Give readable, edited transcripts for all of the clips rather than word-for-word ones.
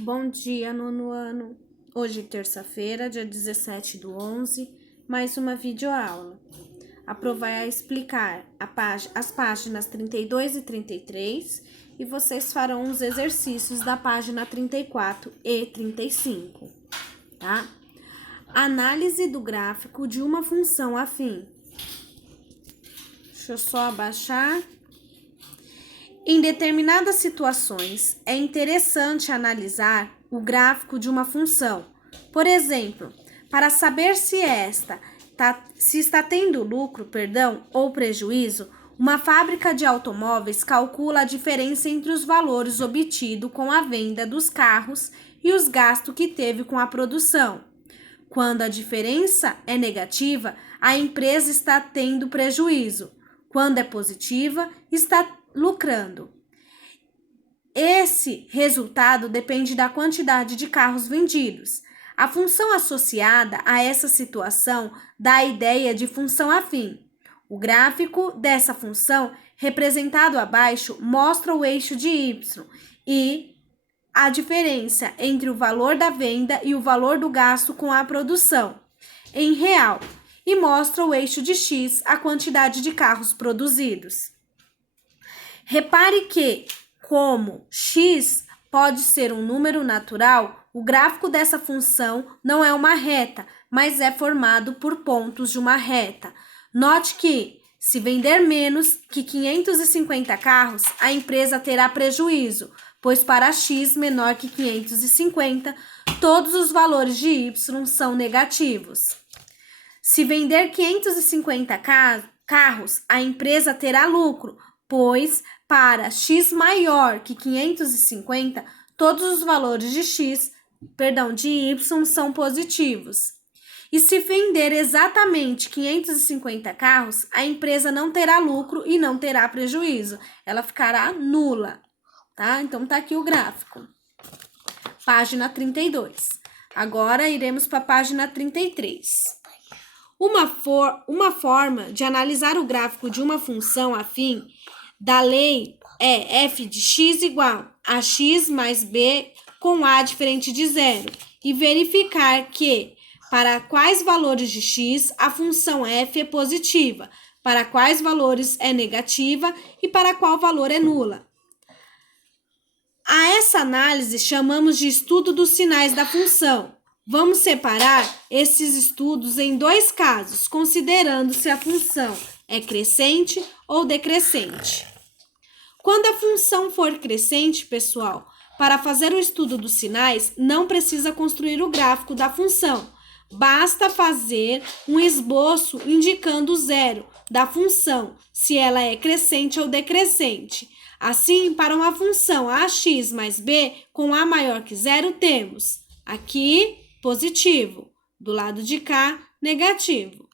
Bom dia, nono ano. Hoje, terça-feira, dia 17/11, mais uma videoaula. A prova vai explicar as páginas 32 e 33 e vocês farão os exercícios da página 34 e 35, tá? Análise do gráfico de uma função afim. Deixa eu só abaixar. Em determinadas situações, é interessante analisar o gráfico de uma função. Por exemplo, para saber se está tendo lucro, ou prejuízo, uma fábrica de automóveis calcula a diferença entre os valores obtidos com a venda dos carros e os gastos que teve com a produção. Quando a diferença é negativa, a empresa está tendo prejuízo. Quando é positiva, está lucrando. Esse resultado depende da quantidade de carros vendidos. A função associada a essa situação dá a ideia de função afim. O gráfico dessa função, representado abaixo, mostra o eixo de y e a diferença entre o valor da venda e o valor do gasto com a produção, em real, e mostra o eixo de x, a quantidade de carros produzidos. Repare que, como x pode ser um número natural, o gráfico dessa função não é uma reta, mas é formado por pontos de uma reta. Note que, se vender menos que 550 carros, a empresa terá prejuízo, pois para x menor que 550, todos os valores de y são negativos. Se vender 550 carros, a empresa terá lucro, pois para x maior que 550, todos os valores de y são positivos. E se vender exatamente 550 carros, a empresa não terá lucro e não terá prejuízo. Ela ficará nula, tá? Então, tá aqui o gráfico. Página 32. Agora, iremos para a página 33. Uma forma de analisar o gráfico de uma função afim da lei é f de x igual a x mais b com a diferente de zero e verificar que, para quais valores de x, a função f é positiva, para quais valores é negativa e para qual valor é nula. A essa análise chamamos de estudo dos sinais da função. Vamos separar esses estudos em dois casos, considerando se a função é crescente ou decrescente. Quando a função for crescente, pessoal, para fazer o estudo dos sinais, não precisa construir o gráfico da função. Basta fazer um esboço indicando o zero da função, se ela é crescente ou decrescente. Assim, para uma função ax mais b com a maior que zero, temos aqui positivo, do lado de cá, negativo.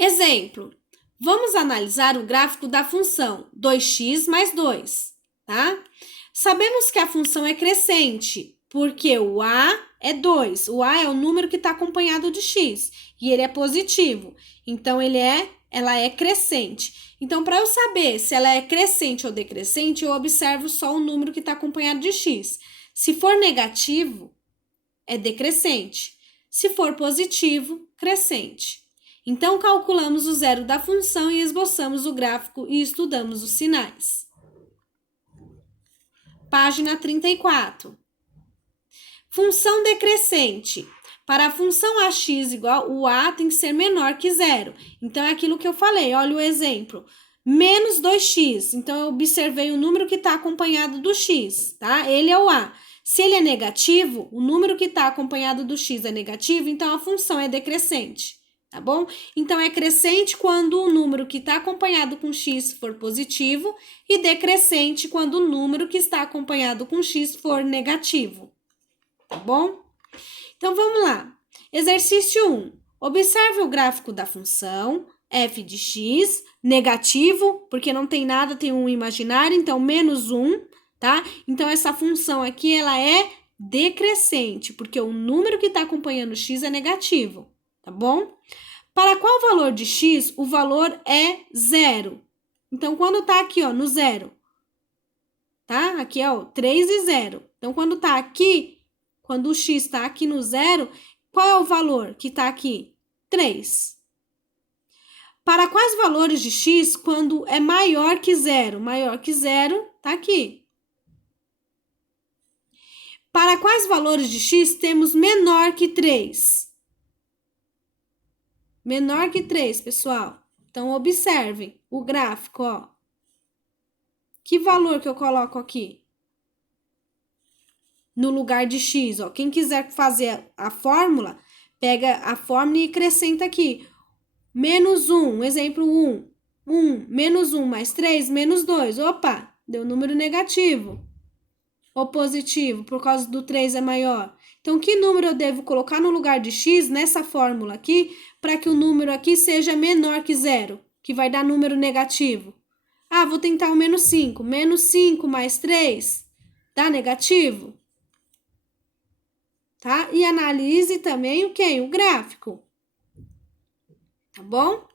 Exemplo, vamos analisar o gráfico da função 2x mais 2, tá? Sabemos que a função é crescente, porque o a é 2. O a é o número que está acompanhado de x, e ele é positivo. Então, ela é crescente. Então, para eu saber se ela é crescente ou decrescente, eu observo só o número que está acompanhado de x. Se for negativo, é decrescente. Se for positivo, crescente. Então, calculamos o zero da função e esboçamos o gráfico e estudamos os sinais. Página 34. Função decrescente. Para a função ax igual, o a tem que ser menor que zero. Então, é aquilo que eu falei. Olha o exemplo. Menos 2x. Então, eu observei o número que está acompanhado do x, tá? Ele é o a. Se ele é negativo, o número que está acompanhado do x é negativo, então a função é decrescente, tá bom? Então, é crescente quando o número que está acompanhado com x for positivo e decrescente quando o número que está acompanhado com x for negativo, tá bom? Então, vamos lá. Exercício 1. Observe o gráfico da função f de x, negativo, porque não tem nada, tem um imaginário, então menos 1, tá? Então, essa função aqui, ela é decrescente, porque o número que está acompanhando x é negativo, tá bom? Para qual valor de x, o valor é zero. Então, quando tá aqui, ó, no zero, tá? tá? Aqui é o 3 e 0. Então, quando tá aqui, quando o x está aqui no 0, qual é o valor que está aqui? 3. Para quais valores de x quando é maior que 0? Maior que 0, tá aqui. Para quais valores de x temos menor que 3? Menor que 3, pessoal. Então, observem o gráfico, ó. Que valor que eu coloco aqui? No lugar de x, ó. Quem quiser fazer a fórmula, pega a fórmula e acrescenta aqui. Menos 1, exemplo 1. 1, menos 1 mais 3, menos 2. Opa, deu número negativo. Ou positivo, por causa do 3 é maior. Então, que número eu devo colocar no lugar de x nessa fórmula aqui, para que o número aqui seja menor que 0, que vai dar número negativo? Ah, vou tentar o menos 5. Menos 5 mais 3 dá negativo? Tá? E analise também o quê? O gráfico. Tá bom?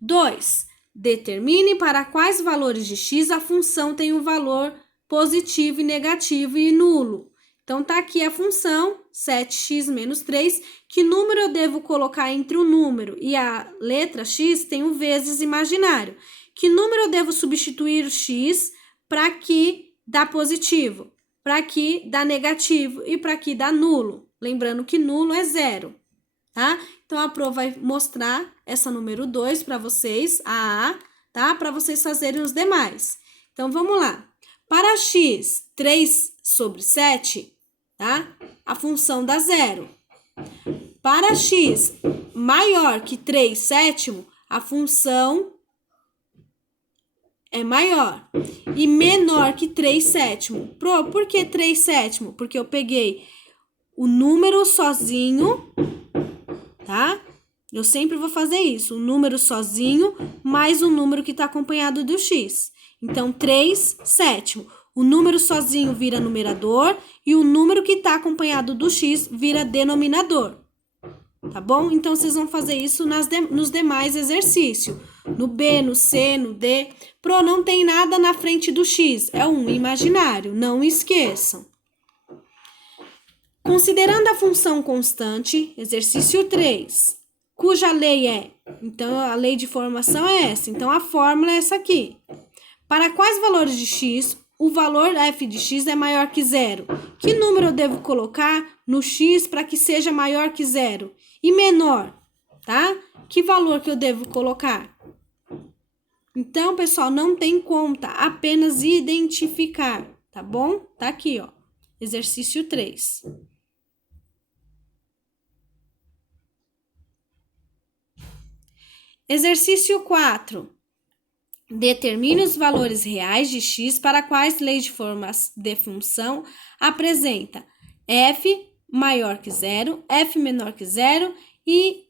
2. Determine para quais valores de x a função tem um valor positivo e negativo e nulo. Então, tá aqui a função 7x menos 3. Que número eu devo colocar entre o número e a letra x? Tem um vezes imaginário. Que número eu devo substituir o x para que dá positivo, para que dá negativo e para que dá nulo? Lembrando que nulo é 0, tá? Então, a prova vai mostrar essa número 2 para vocês, a A, tá? Para vocês fazerem os demais. Então, vamos lá. Para x, 3 sobre 7, tá? A função dá 0. Para x maior que 3 sétimo, a função é maior. E menor que 3 sétimo. Por que 3 sétimo? Porque eu peguei o número sozinho, tá? Eu sempre vou fazer isso. O número sozinho mais o número que está acompanhado do x. Então, 3 sétimo. O número sozinho vira numerador e o número que está acompanhado do x vira denominador. Tá bom? Então, vocês vão fazer isso nos demais exercícios. No B, no C, no D. Pro, não tem nada na frente do x. É um imaginário. Não esqueçam. Considerando a função constante, exercício 3, cuja lei é... Então, a lei de formação é essa. Então, a fórmula é essa aqui. Para quais valores de x, o valor f de x é maior que 0? Que número eu devo colocar no x para que seja maior que 0? E menor, tá? Que valor que eu devo colocar? Então, pessoal, não tem conta, apenas identificar, tá bom? Tá aqui, ó, exercício 3. Exercício 4. Determine os valores reais de x para quais leis de função apresenta f maior que 0, f menor que 0 e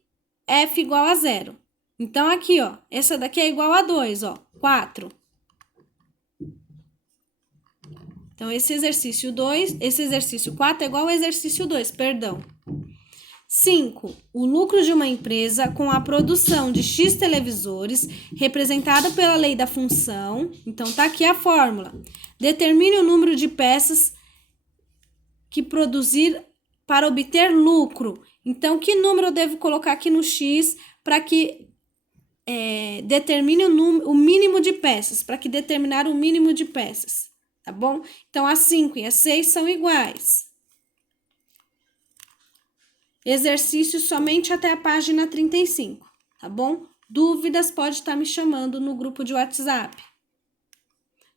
f igual a 0. Então, aqui, ó, essa daqui é igual a 2, ó, 4. Então, esse exercício 4 é igual ao exercício 2, perdão. 5. O lucro de uma empresa com a produção de X televisores, representada pela lei da função. Então, tá aqui a fórmula. Determine o número de peças que produzir para obter lucro. Então, que número eu devo colocar aqui no X para que determine o mínimo de peças, para que determinar o mínimo de peças, tá bom? Então, a 5 e a 6 são iguais. Exercício somente até a página 35, tá bom? Dúvidas, pode estar me chamando no grupo de WhatsApp.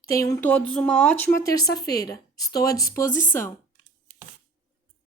Tenham todos uma ótima terça-feira. Estou à disposição.